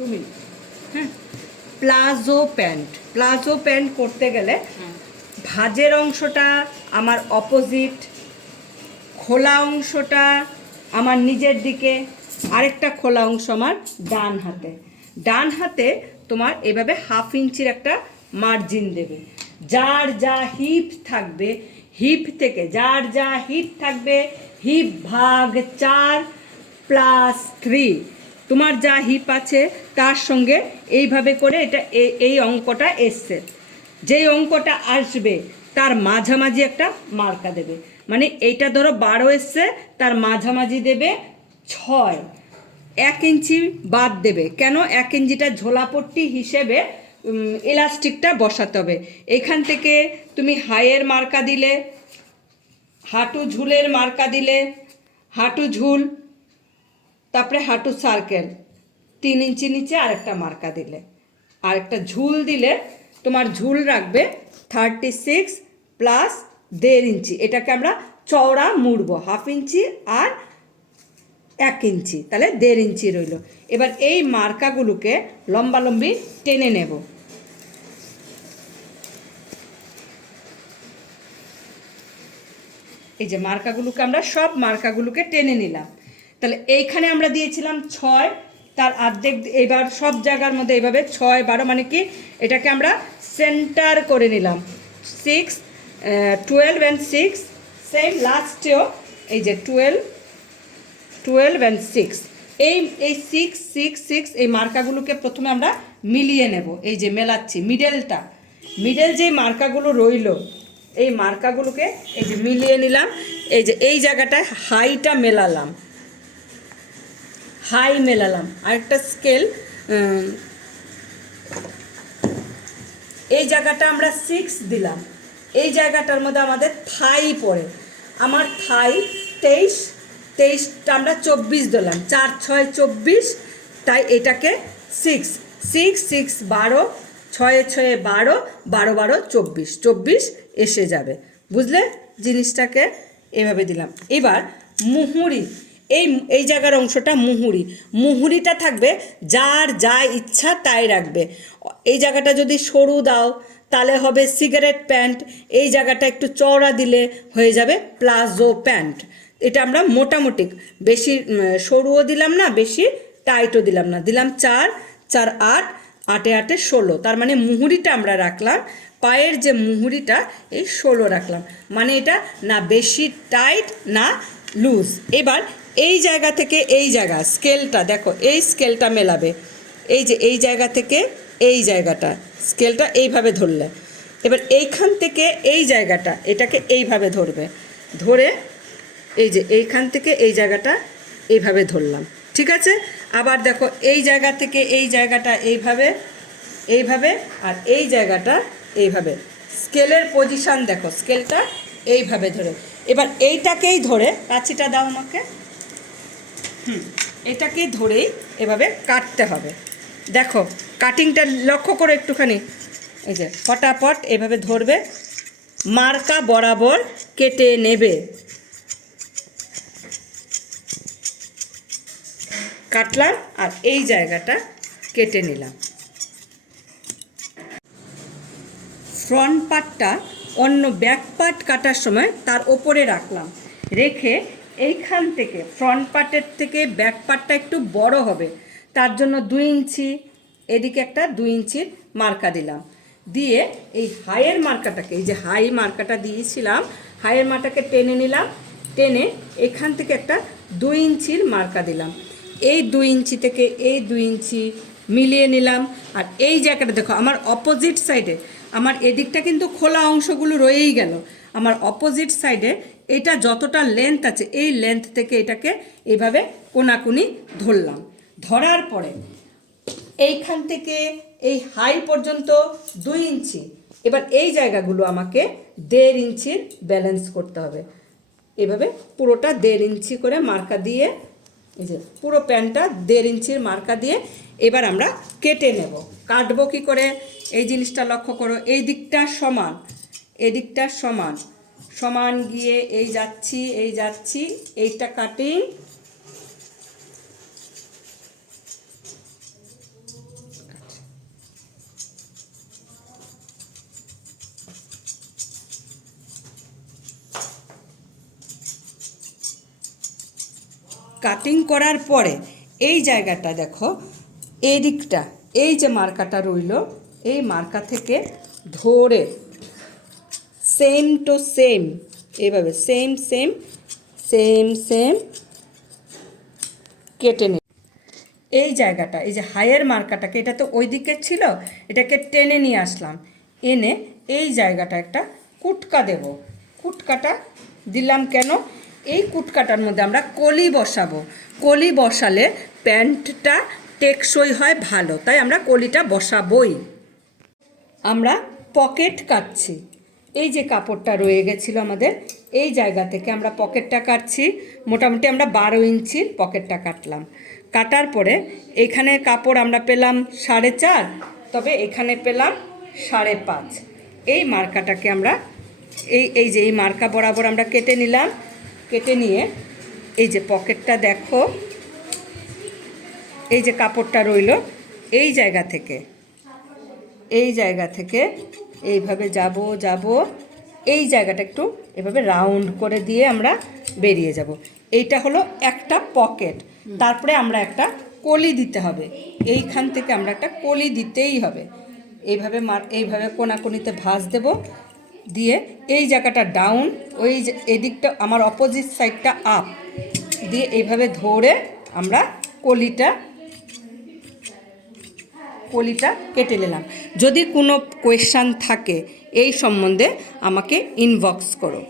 2 minute. হ্যাঁ, palazzo pant করতে গেলে ভাঁজের অংশটা আমার অপোজিট, খোলা অংশটা আমার নিজের দিকে, আরেকটা খোলা অংশ আমার ডান হাতে তোমার এভাবে 1/2 ইঞ্চির একটা মার্জিন দেবে। যার যা হিপ থাকবে, হিপ থেকে যার যা হিপ থাকবে, হিপ ভাগ 4 প্লাস 3, তোমার যা হিপ আছে তার সঙ্গে এইভাবে করে এটা এই অঙ্কটা এসছে। যেই অঙ্কটা আসবে তার মাঝামাঝি একটা মার্কা দেবে। মানে এইটা ধরো 12 এসছে, তার মাঝামাঝি দেবে 6, 1 ইঞ্চি বাদ দেবে। কেন? 1 ইঞ্চিটা ঝোলাপট্টি হিসেবে ইলাস্টিকটা বসাতে হবে। এখান থেকে তুমি হাইয়ের মার্কা দিলে, হাঁটু ঝুলের মার্কা দিলে, হাঁটু ঝুল, তারপরে হাঁটু সার্কেল 3 ইঞ্চি নিচে আরেকটা মার্কা দিলে, আরেকটা ঝুল দিলে তোমার ঝুল রাখবে 36 প্লাস 1.5 ইঞ্চি। এটাকে আমরা চওড়া মুড়বো 1/2 ইঞ্চি আর 1 ইঞ্চি, তাহলে 1.5 ইঞ্চি রইল। এবার এই মার্কাগুলোকে লম্বালম্বি টেনে নেব। এই যে মার্কাগুলোকে আমরা সব মার্কাগুলোকে টেনে নিলাম। তাহলে এইখানে আমরা দিয়েছিলাম 6, তার অর্ধেক এবার সব জায়গার মধ্যে এইভাবে 6 12, মানে কি এটাকে আমরা সেন্টার করে নিলাম। 6 12 অ্যান্ড 6 সেম লাস্টেও এই যে 12 অ্যান্ড 6, এই 6 6 6 এই মার্কাগুলোকে প্রথমে আমরা মিলিয়ে নেব। এই যে মেলাচ্ছি মিডল যে মার্কাগুলো রইল, এই মার্কাগুলোকে এই যে মিলিয়ে নিলাম। এই যে এই জায়গাটায় হাইটা মেলালাম, আরেকটা স্কেল, এই জায়গাটা আমরা 6 দিলাম। এই জায়গাটার মধ্যে আমাদের থাই পড়ে, আমার থাই 23টা আমরা 24 দিলাম, 4 6 24, তাই এটাকে 6 6 6 12, 6 6 12, 12 12 24 এসে যাবে। বুঝলে জিনিসটাকে? এভাবে দিলাম। এবার মুহুরি, এই জায়গার অংশটা মুহুরিটা থাকবে যার যা ইচ্ছা তাই রাখবে। এই জায়গাটা যদি সরু দাও তাহলে হবে সিগারেট প্যান্ট, এই জায়গাটা একটু চওড়া দিলে হয়ে যাবে প্লাজো প্যান্ট। এটা আমরা মোটামুটি, বেশি সরুও দিলাম না, বেশি টাইটও দিলাম না, দিলাম 4 4 8, 8 8 16, তার মানে মুহুরিটা আমরা রাখলাম, পায়ের যে মুহুরিটা এই 16 রাখলাম, মানে এটা না বেশি টাইট না লুজ। এবার এই জায়গা থেকে এই জায়গা স্কেলটা দেখো, এই স্কেলটা মেলাবে, এই যে এই জায়গা থেকে এই জায়গাটা স্কেলটা এইভাবে ধরলে, এবার এইখান থেকে এই জায়গাটা এটাকে এইভাবে ধরবে, ধরে এই যে এইখান থেকে এই জায়গাটা এইভাবে ধরলাম, ঠিক আছে? আবার দেখো এই জায়গা থেকে এই জায়গাটা এইভাবে আর এই জায়গাটা এইভাবে, স্কেলের পজিশান দেখো, স্কেলটা এইভাবে ধরে, এবার এইটাকেই ধরে, কাঁচিটা দাও আমাকে, এটাকেই ধরেই এভাবে কাটতে হবে। দেখো কাটিংটা লক্ষ্য করে একটুখানি, এই যে ফটাফট এভাবে ধরবে, মার্কা বরাবর কেটে নেবে, কাটলাম আর এই জায়গাটা কেটে নিলাম। ফ্রন্ট পার্টটা অন্য ব্যাক পার্ট কাটার সময় তার ওপরে রাখলাম, রেখে এইখান থেকে ফ্রন্ট পার্টের থেকে ব্যাক পার্টটা একটু বড় হবে, তার জন্য 2 ইঞ্চি এদিকে একটা 2 ইঞ্চির মার্কা দিলাম, দিয়ে এই হাইয়ের মার্কাটাকে, এই যে হাই মার্কাটা দিয়েছিলাম, হাইয়ের মার্কাটাকে টেনে নিলাম, টেনে এখান থেকে একটা 2 ইঞ্চির মার্কা দিলাম, এই 2 ইঞ্চি থেকে এই 2 ইঞ্চি মিলিয়ে নিলাম। আর এই জায়গাটা দেখো আমার অপোজিট সাইডে, আমার এদিকটা কিন্তু খোলা অংশগুলো রয়েই গেল, আমার অপোজিট সাইডে এটা যতটা লেন্থ আছে এই লেন্থ থেকে এটাকে এইভাবে কোনাকুনি ধরলাম, ধরার পরে এইখান থেকে এই হাই পর্যন্ত 2 ইঞ্চি, এবার এই জায়গাগুলো আমাকে 1.5 ইঞ্চির ব্যালেন্স করতে হবে, এভাবে পুরোটা 1.5 ইঞ্চি করে মার্কা দিয়ে, এই যে পুরো প্যান্টটা 1.5 ইঞ্চির মার্কা দিয়ে এবার আমরা কেটে নেব। কাটবো কী করে? এই জিনিসটা লক্ষ্য করো, এই দিকটা সমান, এদিকটা সমান সমান গিয়ে এই যাচ্ছি, এইটা কাটিং, কাটিং করার পরে এই জায়গাটা দেখো, এই দিকটা, এই যে মার্কাটা রইল, এই মার্কা থেকে ধরে সেম টু সেম এইভাবে সেম সেম সেম সেম কেটে নে। এই জায়গাটা, এই যে হাইয়ের মার্কাটাকে, এটা তো ওই দিকে ছিল, এটাকে টেনে নিয়ে আসলাম, এনে এই জায়গাটা একটা কুটকা দেব। কুটকাটা দিলাম কেন? এই কুটকাটার মধ্যে আমরা কলি বসাবো। কলি বসালে প্যান্টটা টেকসই হয় ভালো, তাই আমরা কলিটা বসাবই। আমরা পকেট কাটছি। এই যে কাপড়টা রয়ে গেছিলো আমাদের, এই জায়গা থেকে আমরা পকেটটা কাটছি। মোটামুটি আমরা 12 ইঞ্চির পকেটটা কাটলাম। কাটার পরে এখানে কাপড় আমরা পেলাম 4.5, তবে এখানে পেলাম 5.5। এই মার্কাটাকে আমরা এই যে এই মার্কা বরাবর আমরা কেটে নিলাম। কেটে নিয়ে এই যে পকেটটা দেখো, এই যে কাপড়টা রইল, এই জায়গা থেকে এইভাবে যাব, এই জায়গাটা একটু এভাবে রাউন্ড করে দিয়ে আমরা বেরিয়ে যাব। এইটা হলো একটা পকেট। তারপরে আমরা একটা কলি দিতে হবে, এইখান থেকে আমরা একটা কলি দিতেই হবে। এইভাবে কোনাকুনিতে ভাঁজ দেব, দিয়ে এই জায়গাটা ডাউন, ওই যে এদিকটা আমার অপোজিট সাইডটা আপ, দিয়ে এইভাবে ধরে আমরা কলিটা কেটে নিলাম। যদি কোনো কোয়েশ্চান থাকে এই সম্বন্ধে আমাকে ইনবক্স করো।